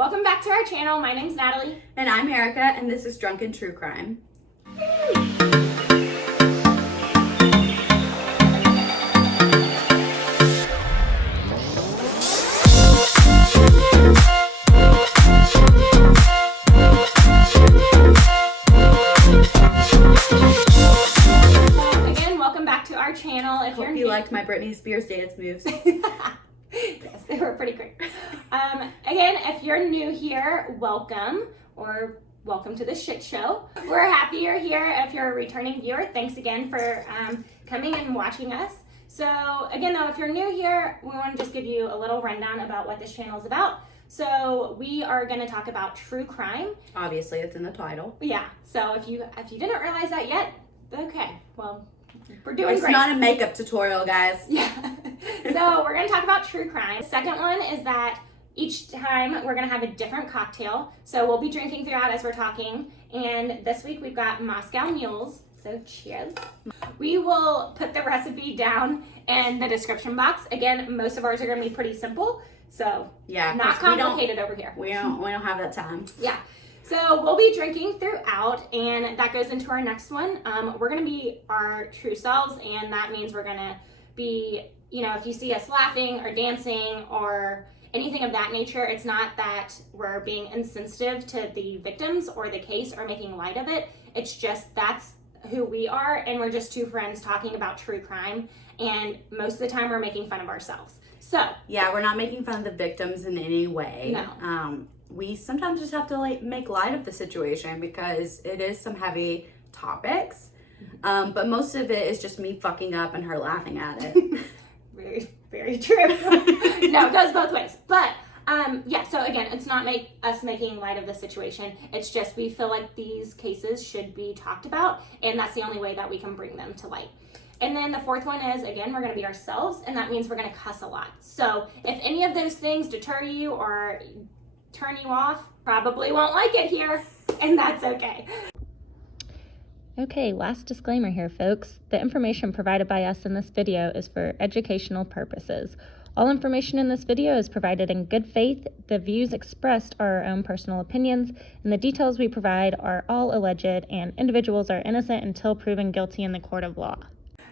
Welcome back to our channel. My name's Natalie. And I'm Erika, and this is Drunken True Crime. Again, welcome back to our channel. I hope you liked my Britney Spears dance moves. Yes, they were pretty great. Again, if you're new here, welcome, or welcome to the shit show. We're happy you're here. If you're a returning viewer, thanks again for coming and watching us. So again, though, if you're new here, we want to just give you a little rundown about what this channel is about. So we are going to talk about true crime. Obviously, it's in the title. Yeah. So if you didn't realize that yet, okay. Well, we're doing great. It's not a makeup tutorial, guys. Yeah. So we're going to talk about true crime. The second one is that each time we're going to have a different cocktail. So we'll be drinking throughout as we're talking. And this week we've got Moscow Mules. So cheers. We will put the recipe down in the description box. Again, most of ours are going to be pretty simple. So yeah, not complicated over here. We don't have that time. Yeah. So we'll be drinking throughout, and that goes into our next one. We're going to be our true selves, and that means we're going to be, if you see us laughing or dancing or anything of that nature, it's not that we're being insensitive to the victims or the case or making light of it. It's just that's who we are, and we're just two friends talking about true crime, and most of the time we're making fun of ourselves. So yeah, we're not making fun of the victims in any way. No. We sometimes just have to make light of the situation because it is some heavy topics. But most of it is just me fucking up and her laughing at it. Very, very true. No, it goes both ways. But yeah, so again, it's not us making light of the situation. It's just we feel like these cases should be talked about, and that's the only way that we can bring them to light. And then the fourth one is, again, we're going to be ourselves, and that means we're going to cuss a lot. So if any of those things deter you or turn you off, probably won't like it here, and that's okay. Okay, last disclaimer here, folks. The information provided by us in this video is for educational purposes. All information in this video is provided in good faith. The views expressed are our own personal opinions, and the details we provide are all alleged, and individuals are innocent until proven guilty in the court of law.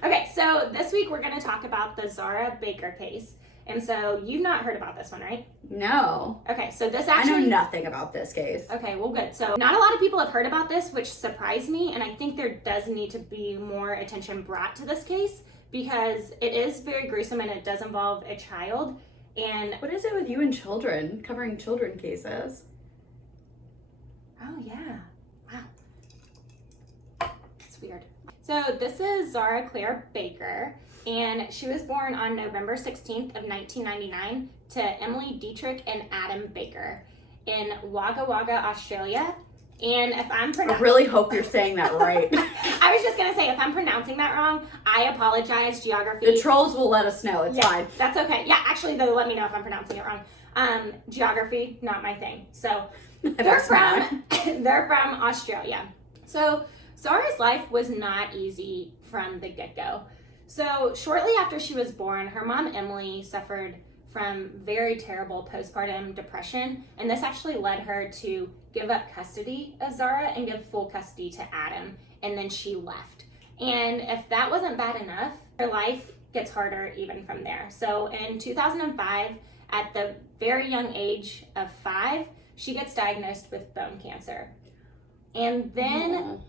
Okay, so this week we're going to talk about the Zahra Baker case. And so you've not heard about this one, right? No. Okay, so this actually... I know nothing about this case. Okay, well, good. So not a lot of people have heard about this, which surprised me, and I think there does need to be more attention brought to this case because it is very gruesome and it does involve a child. And what is it with you and children, covering children cases? Oh, yeah. Wow. It's weird. So this is Zahra Claire Baker, and she was born on November 16th of 1999 to Emily Dietrich and Adam Baker in Wagga Wagga, Australia. And if I'm I really hope you're saying that right. I was just going to say, if I'm pronouncing that wrong, I apologize. Geography. The trolls will let us know. It's fine. That's okay. Yeah, actually, they'll let me know if I'm pronouncing it wrong. Geography, not my thing. So they're from Australia. So Zahra's life was not easy from the get-go. So shortly after she was born, her mom, Emily, suffered from very terrible postpartum depression, and this actually led her to give up custody of Zahra and give full custody to Adam, and then she left. And if that wasn't bad enough, her life gets harder even from there. So in 2005, at the very young age of 5, she gets diagnosed with bone cancer. And then,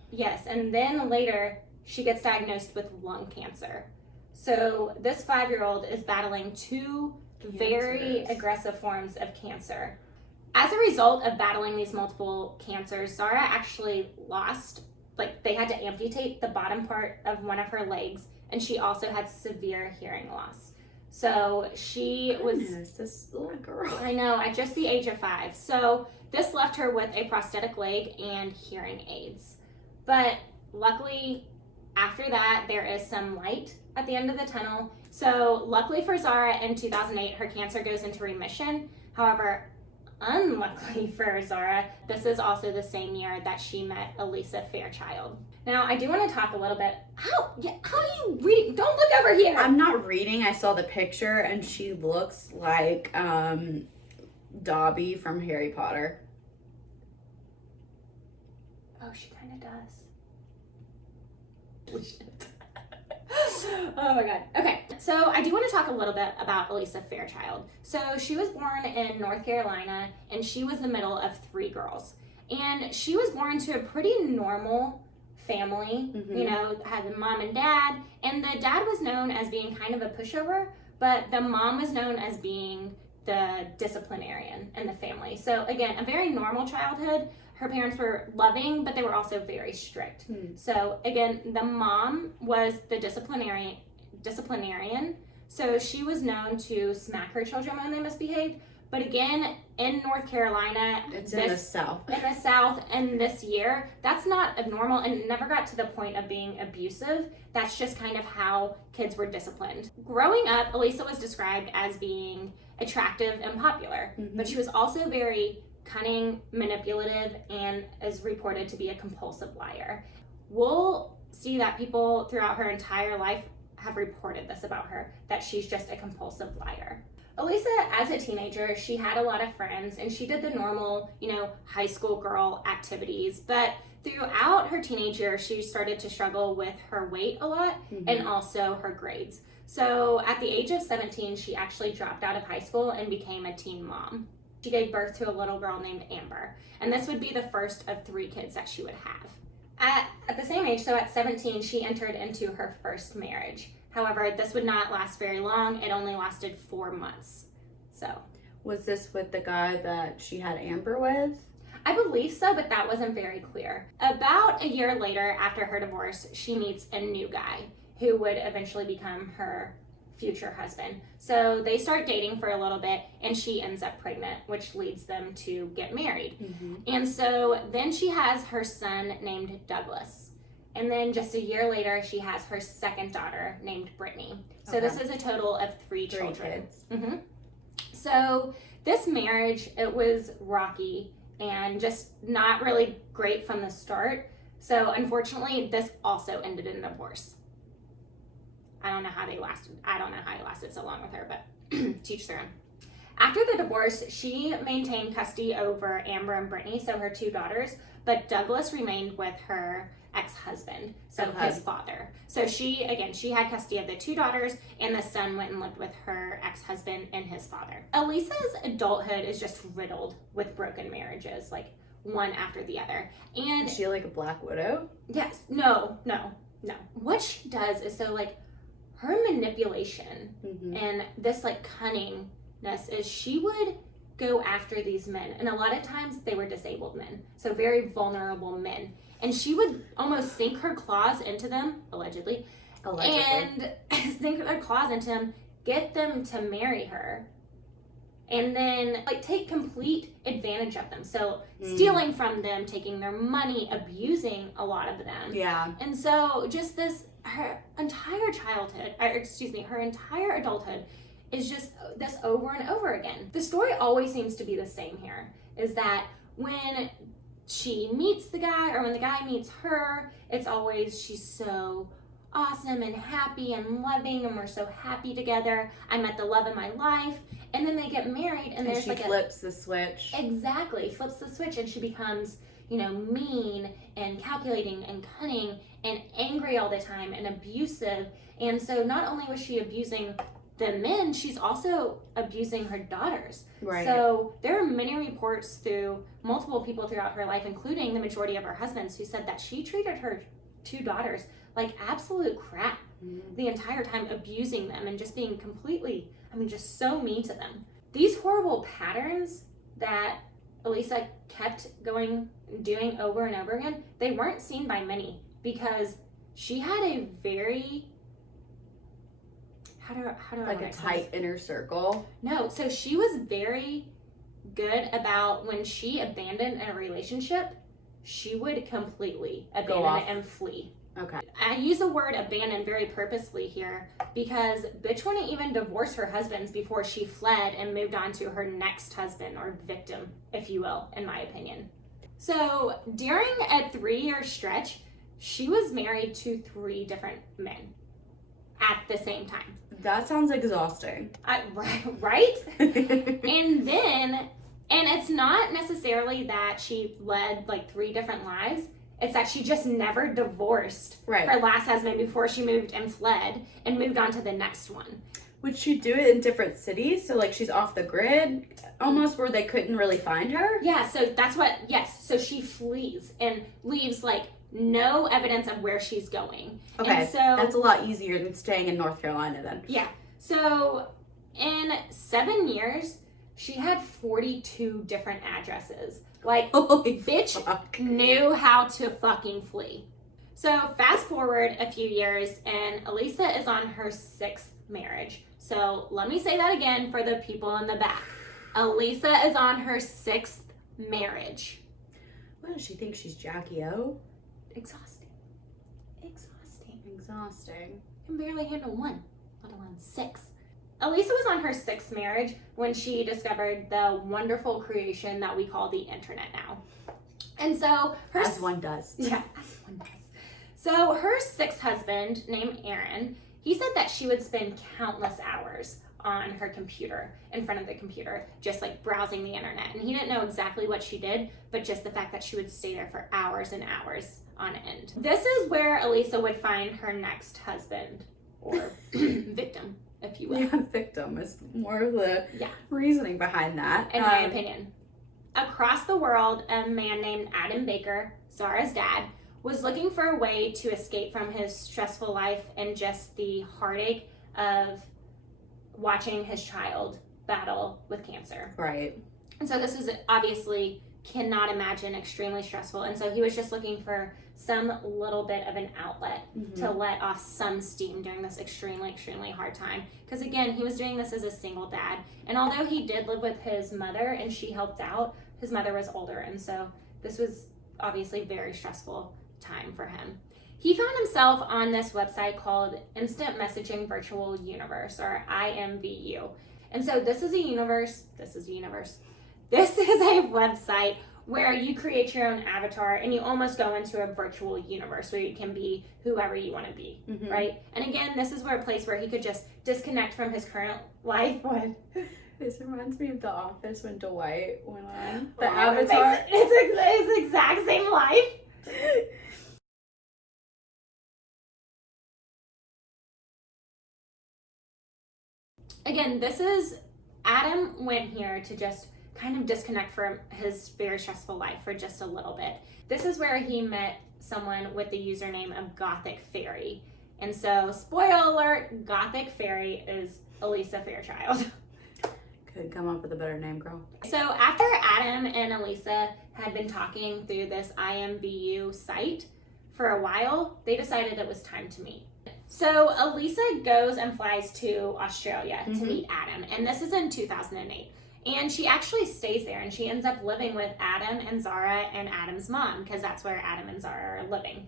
and then later, she gets diagnosed with lung cancer. So this 5-year-old is battling 2 very aggressive forms of cancer. As a result of battling these multiple cancers, Zahra actually lost, they had to amputate the bottom part of one of her legs, and she also had severe hearing loss. So she was... this little girl. I know, at just the age of 5. So this left her with a prosthetic leg and hearing aids. But luckily, after that, there is some light at the end of the tunnel. So luckily for Zahra, in 2008, her cancer goes into remission. However, unluckily for Zahra, this is also the same year that she met Elisa Fairchild. Now, I do want to talk a little bit. How are you reading? Don't look over here. I'm not reading. I saw the picture, and she looks like Dobby from Harry Potter. Oh, she kind of does. Oh my god. Okay, so I do want to talk a little bit about Elisa Fairchild. So she was born in North Carolina, and she was the middle of 3 girls. And she was born to a pretty normal family, you know, had a mom and dad, and the dad was known as being kind of a pushover, but the mom was known as being the disciplinarian in the family. So again, a very normal childhood. Her parents were loving, but they were also very strict. So again, the mom was the disciplinarian. So she was known to smack her children when they misbehaved. But again, in North Carolina, It's in the South. In the South, and this year, that's not abnormal, and it never got to the point of being abusive. That's just kind of how kids were disciplined. Growing up, Elisa was described as being attractive and popular, but she was also very cunning, manipulative, and is reported to be a compulsive liar. We'll see that people throughout her entire life have reported this about her, that she's just a compulsive liar. Elisa, as a teenager, she had a lot of friends, and she did the normal, you know, high school girl activities, but throughout her teenage years, she started to struggle with her weight a lot and also her grades. So at the age of 17, she actually dropped out of high school and became a teen mom. She gave birth to a little girl named Amber, and this would be the first of 3 kids that she would have. At the same age, so at 17, she entered into her first marriage. However, this would not last very long. It only lasted 4 months. So, Was this with the guy that she had Amber with? I believe so, but that wasn't very clear. About a year later, after her divorce, she meets a new guy who would eventually become her future husband. So they start dating for a little bit, and she ends up pregnant, which leads them to get married. And so then she has her son named Douglas. And then just a year later, she has her second daughter named Brittany. So this is a total of 3 children. Kids. So this marriage, it was rocky and just not really great from the start. So unfortunately, this also ended in divorce. I don't know how they lasted so long with her, but teach their own. After the divorce, she maintained custody over Amber and Brittany, so her 2 daughters, but Douglas remained with her ex-husband, so his father. So she had custody of the 2 daughters, and the son went and lived with her ex-husband and his father. Elisa's adulthood is just riddled with broken marriages, like one after the other. And Is she like a Black Widow? yes, no. What she does is, so like her manipulation and this like cunningness is, she would go after these men, and a lot of times they were disabled men, so very vulnerable men, and she would almost sink her claws into them, allegedly, and sink her claws into them, get them to marry her, and then like take complete advantage of them. So stealing from them, taking their money, abusing a lot of them. Yeah. And so just this, her entire adulthood is just this over and over again. The story always seems to be the same here, is that when she meets the guy, or when the guy meets her, it's always, she's so awesome and happy and loving, and we're so happy together. I met the love of my life. And then they get married, and there's she like flips the switch. Exactly, flips the switch, and she becomes, you know, mean and calculating and cunning and angry all the time and abusive. And so not only was she abusing the men, she's also abusing her daughters. Right. So there are many reports through multiple people throughout her life, including the majority of her husbands, who said that she treated her 2 daughters like absolute crap the entire time, abusing them and just being completely, just so mean to them. These horrible patterns that Elisa kept doing over and over again, they weren't seen by many, because she had a very, how do I like a tight inner circle. No, so she was very good about, when she abandoned a relationship, she would completely abandon it and flee. Okay. I use the word abandon very purposely here, because bitch wouldn't even divorce her husbands before she fled and moved on to her next husband, or victim, if you will, in my opinion. So during a 3-year stretch, she was married to 3 different men at the same time. That sounds exhausting. Right? And then And it's not necessarily that she led like 3 different lives. It's that she just never divorced her last husband before she moved and fled and moved on to the next one. Would she do it in different cities? So, like, she's off the grid almost where they couldn't really find her? Yeah, so that's what, yes. So she flees and leaves, like, no evidence of where she's going. Okay, and so that's a lot easier than staying in North Carolina then. Yeah. So in 7 years, she had 42 different addresses. Like, Holy bitch fuck. knew how to fucking flee. So fast forward a few years, and Elisa is on her 6th marriage. So let me say that again for the people in the back. Elisa is on her 6th marriage. What does she think? She's Jackie O? Exhausting. Exhausting. Exhausting. Can barely handle 1, let alone 6. Elisa was on her 6th marriage when she discovered the wonderful creation that we call the internet now. And so her... As one does. Yeah, as one does. So her 6th husband, named Aaron, he said that she would spend countless hours on her computer, in front of the computer, just like browsing the internet. And he didn't know exactly what she did, but just the fact that she would stay there for hours and hours on end. This is where Elisa would find her next husband, or victim, if you will. Yeah, victim is more of the reasoning behind that. In my opinion. Across the world, a man named Adam Baker, Zahra's dad, was looking for a way to escape from his stressful life and just the heartache of watching his child battle with cancer. Right. And so this is obviously, cannot imagine, extremely stressful. And so he was just looking for some little bit of an outlet to let off some steam during this extremely, extremely hard time. Because again, he was doing this as a single dad. And although he did live with his mother and she helped out, his mother was older. And so this was obviously very stressful time for him. He found himself on this website called Instant Messaging Virtual Universe, or IMVU. And so this is a website where you create your own avatar and you almost go into a virtual universe where you can be whoever you want to be, right? And again, this is where a place where he could just disconnect from his current life. What? This reminds me of The Office when Dwight went on the Well, avatar. It's the exact same life. Again, this is, Adam went here to just kind of disconnect from his very stressful life for just a little bit. This is where he met someone with the username of Gothic Fairy. And so, spoiler alert, Gothic Fairy is Elisa Fairchild. Could come up with a better name, girl. So after Adam and Elisa had been talking through this IMVU site for a while, they decided it was time to meet. So Elisa goes and flies to Australia to meet Adam, and this is in 2008. And she actually stays there, and she ends up living with Adam and Zahra and Adam's mom, because that's where Adam and Zahra are living.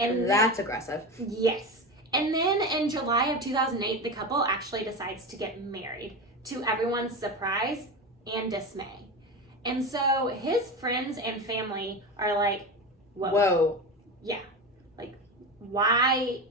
And that's aggressive. Yes. And then in July of 2008, the couple actually decides to get married, to everyone's surprise and dismay. And so his friends and family are like, whoa. Yeah. Like, why?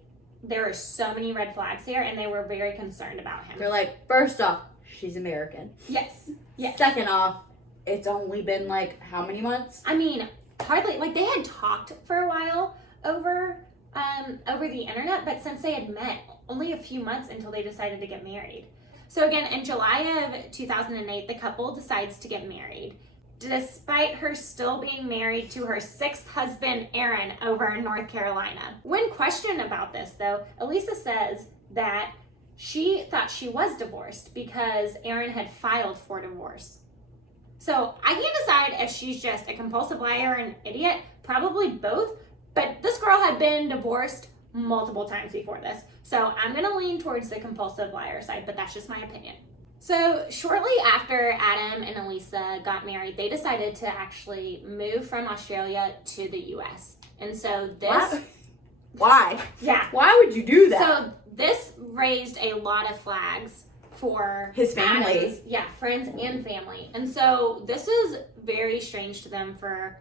There are so many red flags here, and they were very concerned about him. They're like, first off, she's American. Yes. Second off, it's only been like how many months? I mean, hardly. Like, they had talked for a while over the internet, but since they had met, only a few months until they decided to get married. So again, in July of 2008, the couple decides to get married, despite her still being married to her 6th husband, Aaron, over in North Carolina. When questioned about this, though, Elisa says that she thought she was divorced because Aaron had filed for divorce. So I can't decide if she's just a compulsive liar or an idiot, probably both, but this girl had been divorced multiple times before this. So I'm gonna lean towards the compulsive liar side, but that's just my opinion. So shortly after Adam and Elisa got married, they decided to actually move from Australia to the US. And so this... What? Why? Yeah. Why would you do that? So this raised a lot of flags for his family. Friends and family. And so this is very strange to them for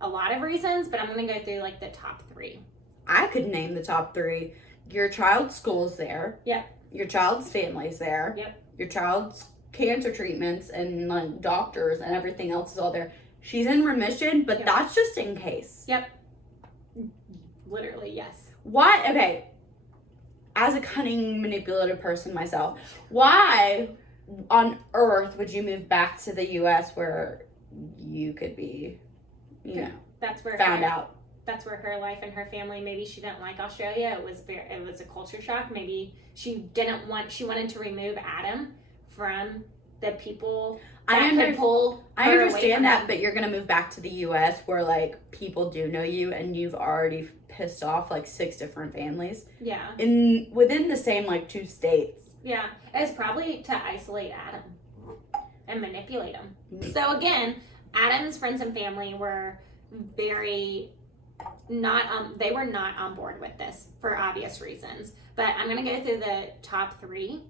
a lot of reasons, but I'm going to go through like the top 3. I could name the top 3. Your child's school's there. Yep. Your child's family's there. Yep. Your child's cancer treatments and like doctors and everything else is all there. She's in remission, but that's just in case. Yep. Literally, yes. Why? Okay. As a cunning, manipulative person myself, why on earth would you move back to the U.S. where you could be, you know, that's where found out? That's where her life and her family, maybe she didn't like Australia. It was a culture shock. Maybe she wanted to remove Adam from the people that could pull her I away understand from that, him. but you're gonna move back to the U.S. where like people do know you and you've already pissed off like 6 different families. Yeah. Within the same like 2 states. Yeah. It's probably to isolate Adam and manipulate him. So again, Adam's friends and family were very they were not on board with this for obvious reasons. But I'm gonna go through the top 3.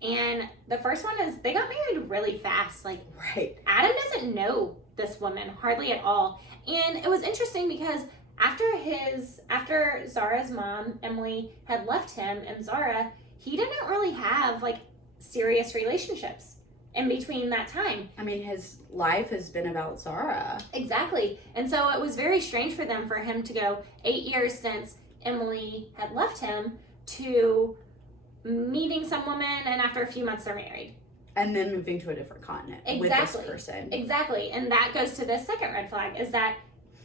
And the first one is they got married really fast. Like, right. Adam doesn't know this woman hardly at all. And it was interesting because after Zahra's mom, Emily, had left him and Zahra, he didn't really have like serious relationships in between that time. I mean, his life has been about Zahra. Exactly. And so it was very strange for him to go 8 years since Emily had left him to meeting some woman, and after a few months they're married. And then moving to a different continent with this person. Exactly. And that goes to the second red flag, is that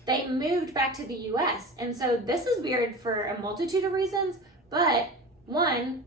they moved back to the U.S. And so this is weird for a multitude of reasons, but one,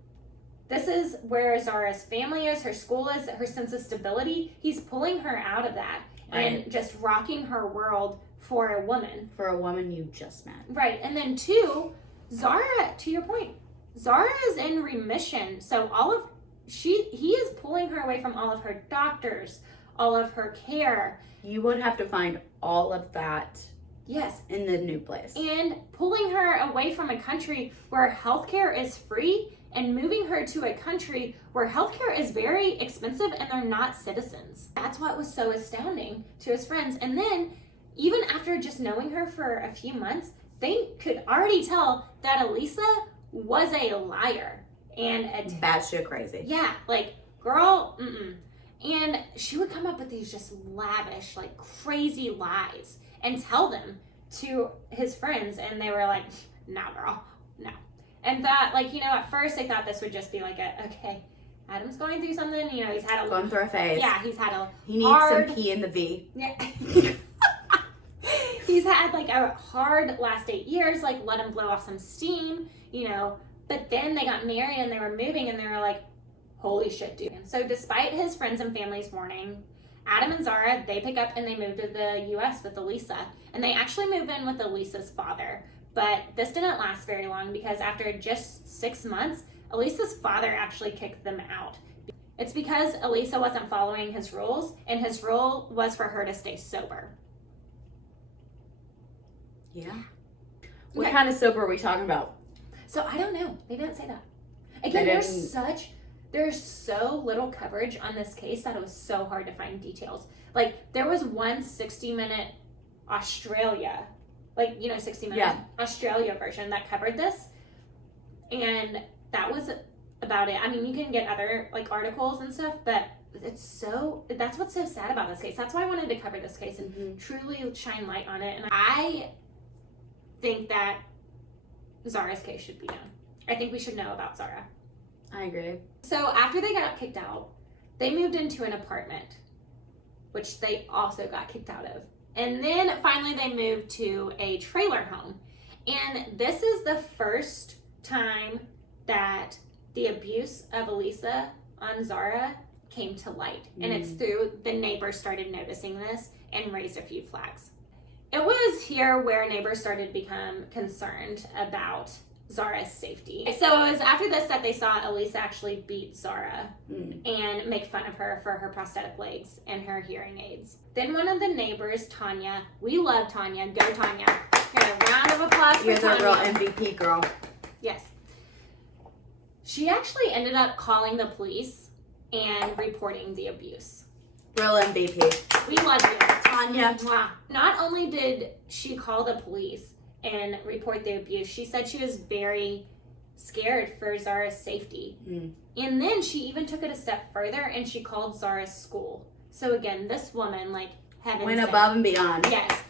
this is where Zahra's family is, her school is, her sense of stability. He's pulling her out of that and just rocking her world for a woman. For a woman you just met. Right. And then 2, Zahra, to your point, Zahra is in remission. So he is pulling her away from all of her doctors, all of her care. You would have to find all of that. Yes. In the new place. And pulling her away from a country where healthcare is free and moving her to a country where healthcare is very expensive and they're not citizens. That's what was so astounding to his friends. And then, even after just knowing her for a few months, they could already tell that Elisa was a liar and batshit crazy. Yeah, like, girl, And she would come up with these just lavish, like, crazy lies and tell them to his friends, and they were like, "No, girl, no." And that, like, you know, at first they thought this would just be like okay, Adam's going through something, you know, he's had going through a phase. Yeah, he's had he needs some P in the V. Yeah. He's had like a hard last 8 years, like let him blow off some steam, you know. But then they got married and they were moving and they were like, holy shit, dude. And so despite his friends and family's warning, Adam and Zahra, they pick up and they move to the U.S. with Elisa. And they actually move in with Elisa's father. But this didn't last very long because after just 6 months, Elisa's father actually kicked them out. It's because Elisa wasn't following his rules, and his rule was for her to stay sober. Yeah. What kind of sober are we talking about? So I don't know. They didn't say that. Again, there's so little coverage on this case that it was so hard to find details. Like, there was one 60-minute Australia, like, you know, 60 minutes Australia version that covered this. And that was about it. I mean, you can get other, like, articles and stuff, but that's what's so sad about this case. That's why I wanted to cover this case and truly shine light on it. And I think that Zahra's case should be done. I think we should know about Zahra. I agree. So after they got kicked out, they moved into an apartment, which they also got kicked out of. And then finally they moved to a trailer home. And this is the first time that the abuse of Elisa on Zahra came to light. And it's through the neighbors started noticing this and raised a few flags. It was here where neighbors started to become concerned about Zahra's safety. So it was after this that they saw Elisa actually beat Zahra and make fun of her for her prosthetic legs and her hearing aids. Then one of the neighbors, Tanya, we love Tanya, go Tanya. Here, a round of applause for Tanya. You're the real MVP, girl. Yes. She actually ended up calling the police and reporting the abuse. Real MVP. We love you, Tanya. Not only did she call the police and report the abuse, she said she was very scared for Zahra's safety. And then she even took it a step further and she called Zahra's school. So again, this woman, like, heaven Went sent. above and beyond. Yes.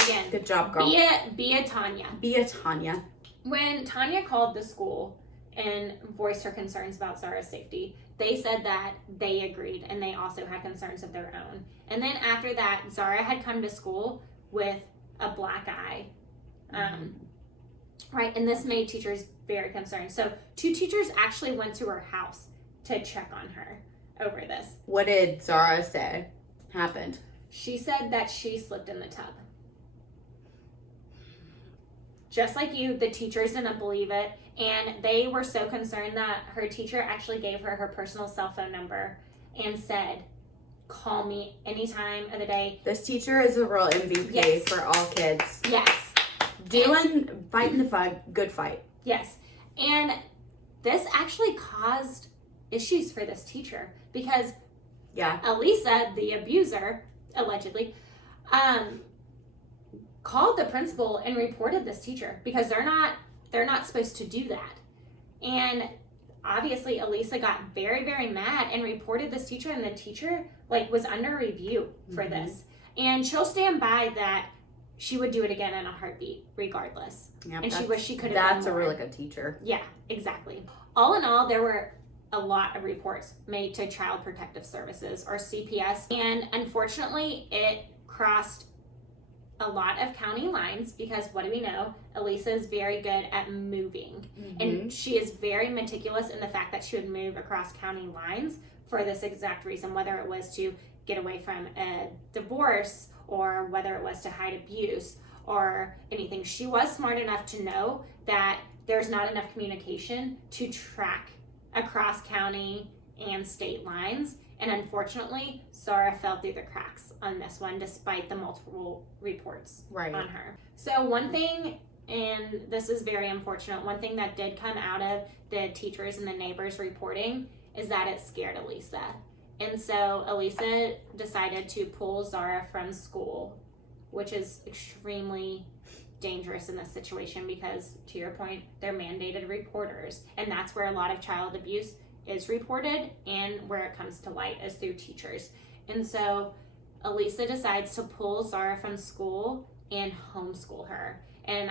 Again. Good job, girl. Be a Tanya. Be a Tanya. When Tanya called the school and voiced her concerns about Zahra's safety, they said that they agreed and they also had concerns of their own. And then after that, Zahra had come to school with a black eye. Right, and this made teachers very concerned. So 2 teachers actually went to her house to check on her over this. What did Zahra say happened? She said that she slipped in the tub. Just like you, the teachers didn't believe it, and they were so concerned that her teacher actually gave her her personal cell phone number and said, call me anytime of the day. This teacher is a real MVP Yes. for all kids. Yes. Fighting the fight, good fight. Yes. And this actually caused issues for this teacher because Elisa, the abuser, allegedly, called the principal and reported this teacher because they're not supposed to do that. And obviously Elisa got very, very mad and reported this teacher, and the teacher was under review for this. And she'll stand by that she would do it again in a heartbeat regardless. Yep, and she wished she could have done That's a more. really good teacher. Yeah, exactly. All in all, there were a lot of reports made to Child Protective Services, or CPS, and unfortunately it crossed a lot of county lines because what do we know? Elisa is very good at moving, and she is very meticulous in the fact that she would move across county lines for this exact reason, whether it was to get away from a divorce or whether it was to hide abuse or anything. She was smart enough to know that there's not enough communication to track across county and state lines. And unfortunately, Zahra fell through the cracks on this one, despite the multiple reports on her. So one thing, and this is very unfortunate, one thing that did come out of the teachers and the neighbors reporting is that it scared Elisa. And so Elisa decided to pull Zahra from school, which is extremely dangerous in this situation because, to your point, they're mandated reporters. And that's where a lot of child abuse is reported, and where it comes to light is through teachers. And so Elisa decides to pull Zahra from school and homeschool her. And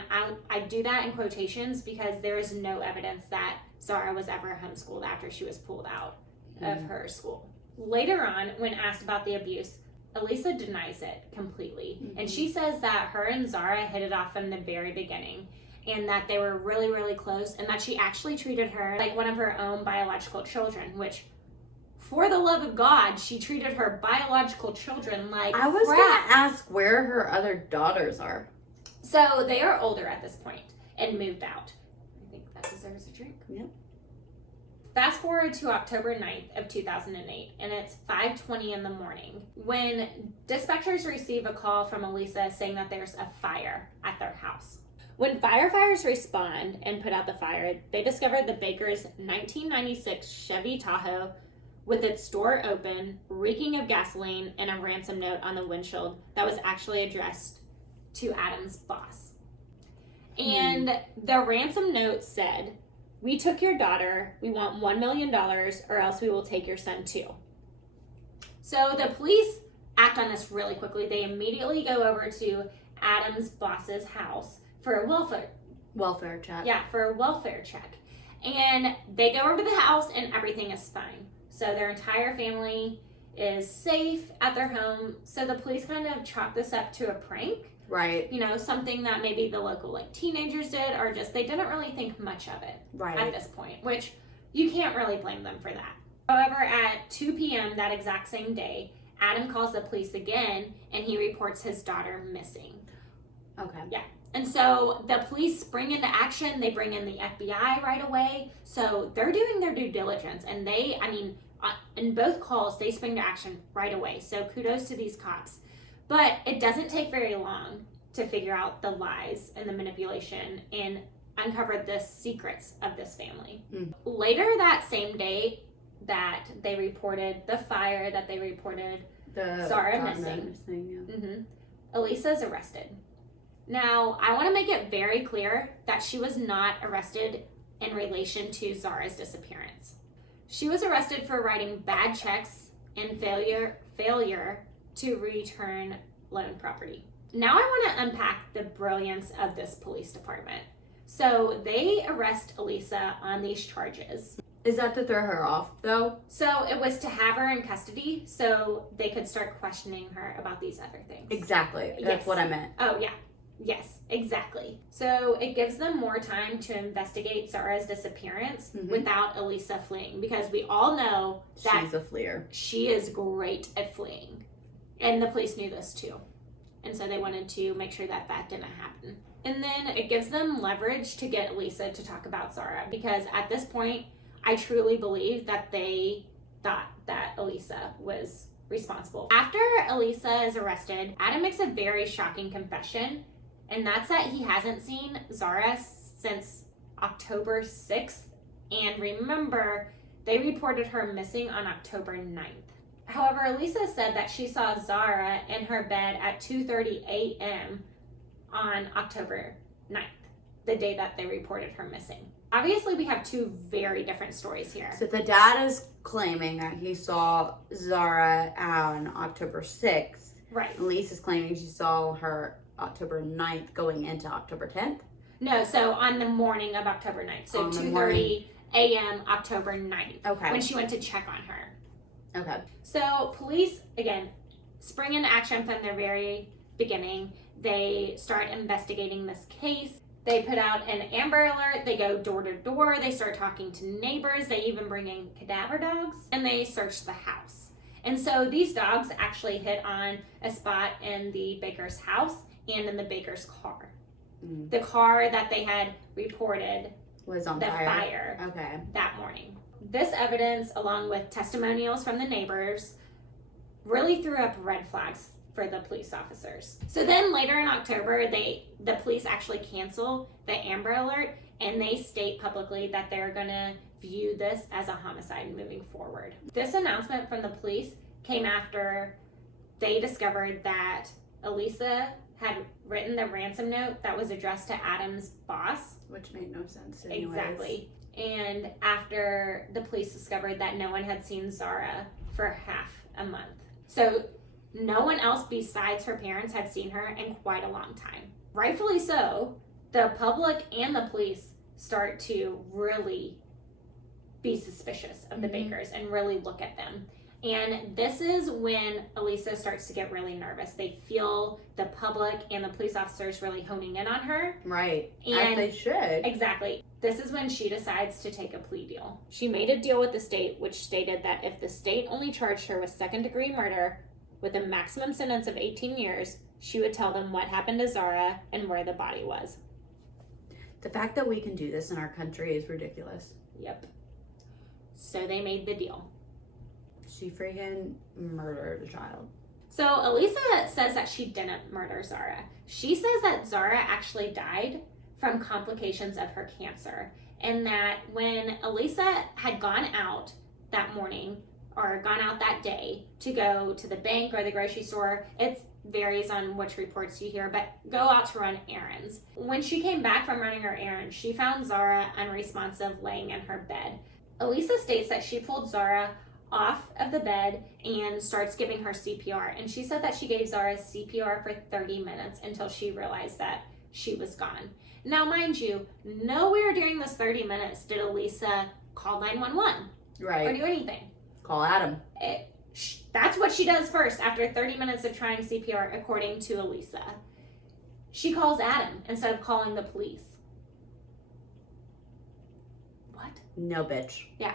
I do that in quotations because there is no evidence that Zahra was ever homeschooled after she was pulled out of her school. Later on, when asked about the abuse, Elisa denies it completely. And she says that her and Zahra hit it off from the very beginning, and that they were really, really close, and that she actually treated her like one of her own biological children, which, for the love of God, she treated her biological children like I was crap. going to ask where her other daughters are. So they are older at this point and moved out. I think that deserves a drink. Yep. Fast forward to October 9th of 2008, and it's 5:20 in the morning when dispatchers receive a call from Elisa saying that there's a fire at their house. When firefighters respond and put out the fire, they discovered the Baker's 1996 Chevy Tahoe with its door open, reeking of gasoline, and a ransom note on the windshield that was actually addressed to Adam's boss. And the ransom note said, "We took your daughter. We want $1 million or else we will take your son too." So the police act on this really quickly. They immediately go over to Adam's boss's house for a welfare check. Yeah, for a welfare check. And they go over to the house and everything is fine. So their entire family is safe at their home. So the police kind of chalk this up to a prank. Right. You know, something that maybe the local teenagers did, or just they didn't really think much of it at this point, which you can't really blame them for that. However, at 2 p.m. that exact same day, Adam calls the police again and he reports his daughter missing. Okay. Yeah. And so the police spring into action. They bring in the FBI right away. So they're doing their due diligence, and in both calls, they spring to action right away. So kudos to these cops. But it doesn't take very long to figure out the lies and the manipulation and uncover the secrets of this family. Later that same day that they reported the fire, that they reported Zahra missing, Elisa's arrested. Now, I want to make it very clear that she was not arrested in relation to Zahra's disappearance. She was arrested for writing bad checks and failure to return loan property. Now I want to unpack the brilliance of this police department. So they arrest Elisa on these charges. Is that to throw her off, though? So it was to have her in custody so they could start questioning her about these other things. Exactly. That's Yes. what I meant. Oh, yeah. Yes, exactly. So it gives them more time to investigate Zahra's disappearance without Elisa fleeing, because we all know that She's a fleer. she is great at fleeing. And the police knew this too. And so they wanted to make sure that that didn't happen. And then it gives them leverage to get Elisa to talk about Zahra, because at this point, I truly believe that they thought that Elisa was responsible. After Elisa is arrested, Adam makes a very shocking confession, and that's that he hasn't seen Zahra since October 6th. And remember, they reported her missing on October 9th. However, Elisa said that she saw Zahra in her bed at 2:30 a.m. on October 9th, the day that they reported her missing. Obviously, we have two very different stories here. So the dad is claiming that he saw Zahra on October 6th. Right. Lisa's claiming she saw her October 9th going into October 10th. No, so on the morning of October 9th. So On the 2:30 a.m. October 9th. Okay. When she went to check on her. Okay. So police, again, spring into action from the very beginning. They start investigating this case. They put out an Amber Alert. They go door to door. They start talking to neighbors. They even bring in cadaver dogs. And they search the house. And so these dogs actually hit on a spot in the Baker's house and in the Baker's car. The car that they had reported Was on the fire. fire Okay. that morning. This evidence, along with testimonials from the neighbors, really threw up red flags for the police officers. So then later in October, the police actually cancel the Amber Alert, and they state publicly that they're going to view this as a homicide moving forward. This announcement from the police came after they discovered that Elisa had written the ransom note that was addressed to Adam's boss. Which made no sense anyways. Exactly. And after the police discovered that no one had seen Zahra for half a month. So no one else besides her parents had seen her in quite a long time. Rightfully so, the public and the police start to really be suspicious of the Bakers and really look at them. And this is when Elisa starts to get really nervous. They feel the public and the police officers really honing in on her. Right. And as they should. Exactly. This is when she decides to take a plea deal. She made a deal with the state, which stated that if the state only charged her with second-degree murder with a maximum sentence of 18 years, she would tell them what happened to Zahra and where the body was. The fact that we can do this in our country is ridiculous. Yep. So they made the deal. She freaking murdered a child. So Elisa says that she didn't murder Zahra. She says that Zahra actually died from complications of her cancer, and that when Elisa had gone out that morning or gone out that day to go to the bank or the grocery store, it varies on which reports you hear, but go out to run errands. When she came back from running her errands, she found Zahra unresponsive laying in her bed. Elisa states that she pulled Zahra off of the bed and starts giving her CPR, and she said that she gave Zahra CPR for 30 minutes until she realized that she was gone. Now, mind you, nowhere during this 30 minutes did Elisa call 911 Right. or do anything. Call Adam. That's what she does first after 30 minutes of trying CPR, according to Elisa. She calls Adam instead of calling the police. What? No, bitch. Yeah.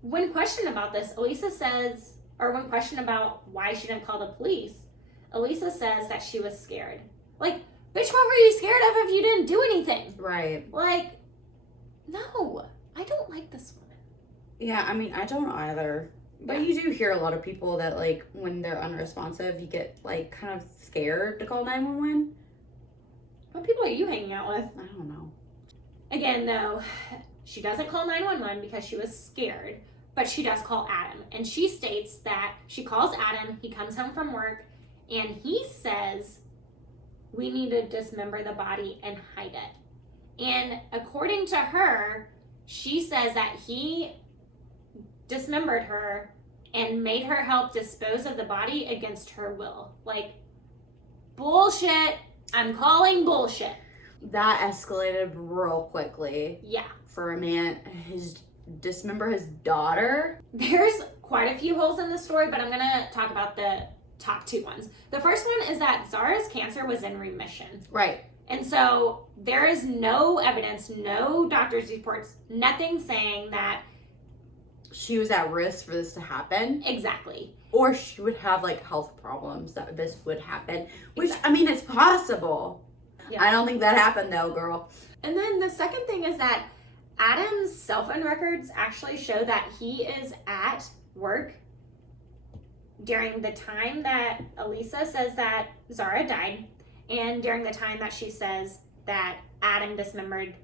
When questioned about this, Elisa says, or when questioned about why she didn't call the police, Elisa says that she was scared. Like, bitch, what were you scared of if you didn't do anything? Right. Like, no, I don't like this woman. Yeah, I mean, I don't either. But you do hear a lot of people that, like, when they're unresponsive, you get, like, kind of scared to call 911. What people are you hanging out with? I don't know. Again, though, she doesn't call 911 because she was scared, but she does call Adam. And she states that she calls Adam, he comes home from work, and he says, we need to dismember the body and hide it. And according to her, she says that he dismembered her and made her help dispose of the body against her will. Like, bullshit. I'm calling bullshit. That escalated real quickly. Yeah. For a man, dismember his daughter. There's quite a few holes in the story, but I'm going to talk about the top 2 ones. The first one is that Zahra's cancer was in remission. Right. And so there is no evidence, no doctor's reports, nothing saying that she was at risk for this to happen. Exactly. Or she would have like health problems that this would happen. Which, I mean, it's possible. Yeah. I don't think that happened though, girl. And then the second thing is that Adam's cell phone records actually show that he is at work during the time that Elisa says that Zahra died, and during the time that she says that Adam dismembered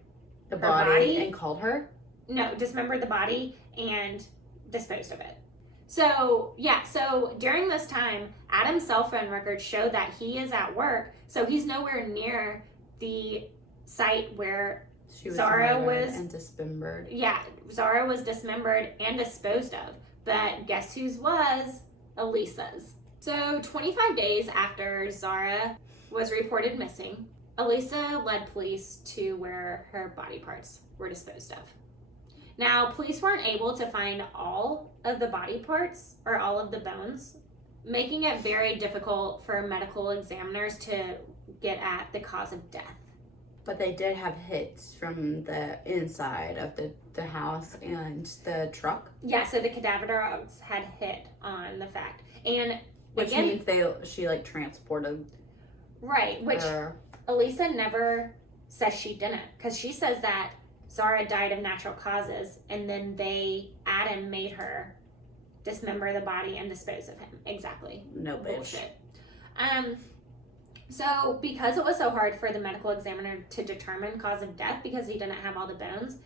the body and called her? No, dismembered the body and disposed of it. So, yeah, so during this time, Adam's cell phone records show that he is at work, so he's nowhere near the site where Zahra was and dismembered. Yeah, Zahra was dismembered and disposed of. But guess whose was? Elisa's. So 25 days after Zahra was reported missing, Elisa led police to where her body parts were disposed of. Now, police weren't able to find all of the body parts or all of the bones, making it very difficult for medical examiners to get at the cause of death. But they did have hits from the inside of the house and the truck. Yeah, so the cadaver dogs had hit on the fact. And which again, means she like transported. Right, which Elisa never says she didn't, because she says that Zahra died of natural causes, and then Adam made her dismember the body and dispose of him. Exactly. No bitch. Bullshit. So because it was so hard for the medical examiner to determine cause of death because he didn't have all the bones,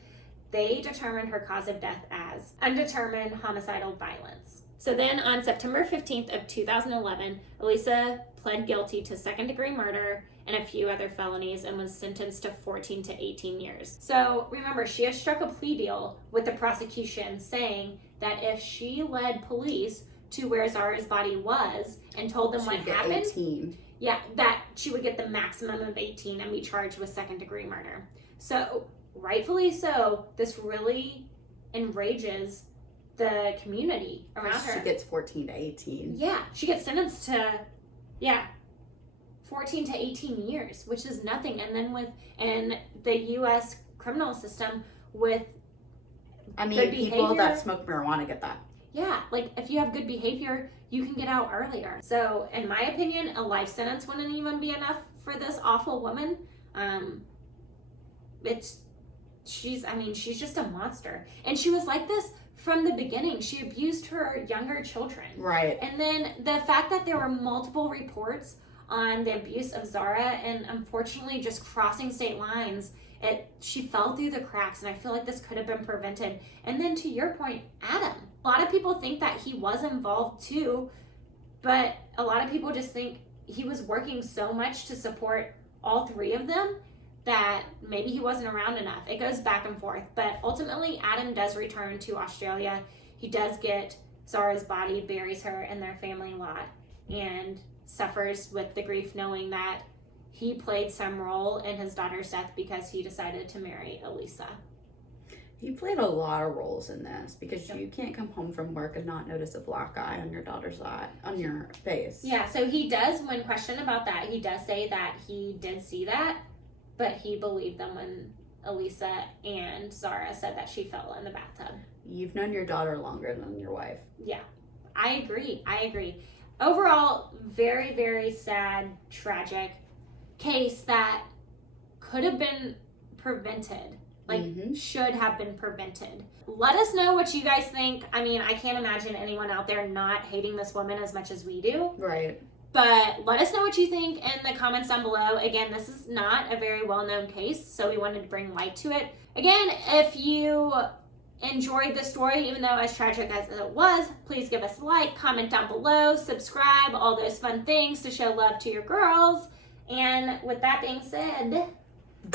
they determined her cause of death as undetermined homicidal violence. So then on September 15th of 2011, Elisa pled guilty to second-degree murder and a few other felonies and was sentenced to 14 to 18 years. So remember, she has struck a plea deal with the prosecution saying that if she led police to where Zahra's body was and told them what happened, 18. Yeah, that she would get the maximum of 18 and be charged with second-degree murder. So, rightfully so, this really enrages the community around her. She gets 14 to 18. Yeah, she gets sentenced to, 14 to 18 years, which is nothing. And then in the U.S. criminal system with good people behavior, that smoke marijuana get that. Yeah, like if you have good behavior, you can get out earlier. So in my opinion, a life sentence wouldn't even be enough for this awful woman. She's just a monster. And she was like this from the beginning. She abused her younger children. Right. And then the fact that there were multiple reports on the abuse of Zahra and unfortunately just crossing state lines, she fell through the cracks, and I feel like this could have been prevented. And then to your point, Adam. A lot of people think that he was involved too, but a lot of people just think he was working so much to support all three of them that maybe he wasn't around enough. It goes back and forth, but ultimately Adam does return to Australia. He does get Zahra's body, buries her in their family lot, and suffers with the grief knowing that he played some role in his daughter's death because he decided to marry Elisa. You played a lot of roles in this because you can't come home from work and not notice a black eye on your daughter's eye, on your face. Yeah, so he does, when questioned about that, he does say that he did see that, but he believed them when Elisa and Zahra said that she fell in the bathtub. You've known your daughter longer than your wife. Yeah, I agree. Overall, very, very sad, tragic case that could have been prevented. Should have been prevented. Let us know what you guys think. I mean, I can't imagine anyone out there not hating this woman as much as we do. Right. But let us know what you think in the comments down below. Again, this is not a very well-known case, so we wanted to bring light to it. Again, if you enjoyed the story, even though as tragic as it was, please give us a like, comment down below, subscribe, all those fun things to show love to your girls. And with that being said,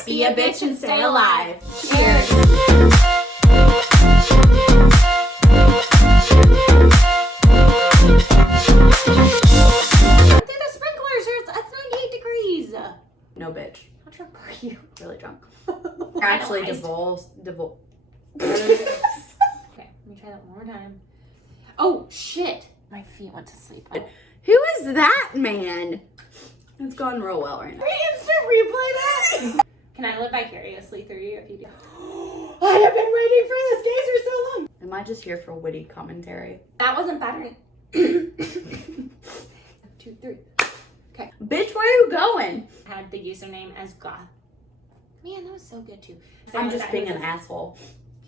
be a bitch and stay alive. Cheers. Through the sprinklers, it's 98 degrees. No, bitch. How drunk are you? Really drunk. Actually, Finalized. Okay. Okay, let me try that one more time. Oh, shit. My feet went to sleep. Who is that man? It's going real well right now. Instant replay that. Can I live vicariously through you if you do? I have been waiting for this day for so long. Am I just here for witty commentary? That wasn't pattern. 2, 3. Bitch, where are you going? I had the username as goth. Man, that was so good too. I'm just being an asshole.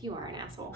You are an asshole.